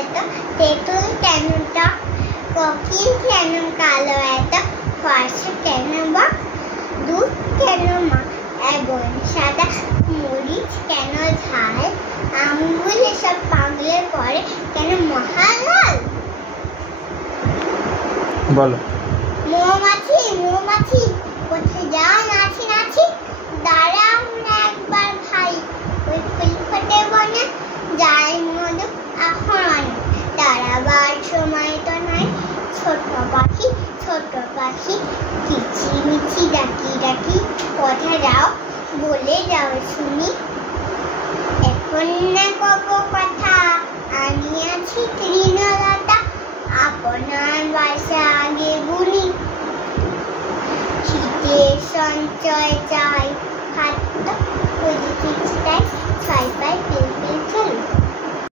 এত, তেঁতুল কেন টক, কোকিল কেন কালো এত, ফর্সা কেন বক, দুধ কেন মা এমন সাদা, মরিচ কেন ঝাল, আঙ্গুল সব পাগলে পড়ে কেন মহালাল। বলো। মৌমাছি মৌমাছি কোথায় যাও নাচি নাচি, দাঁড়াও না একবার ভাই, ওই ফুল ফোটে বনে যাই মধু এখন, দাঁড়াবার সময় তো নাই, ছোট পাখি কিচিমিচি ডাকি ডাকি, কোথায় যাও বলে যাও শুনি, এখন না কব কথা আমি আছি তৃণলতা, আপনার বাসা আগে বুনি, শীতের সঞ্চয় চাই খাদ্য, ছয় পাই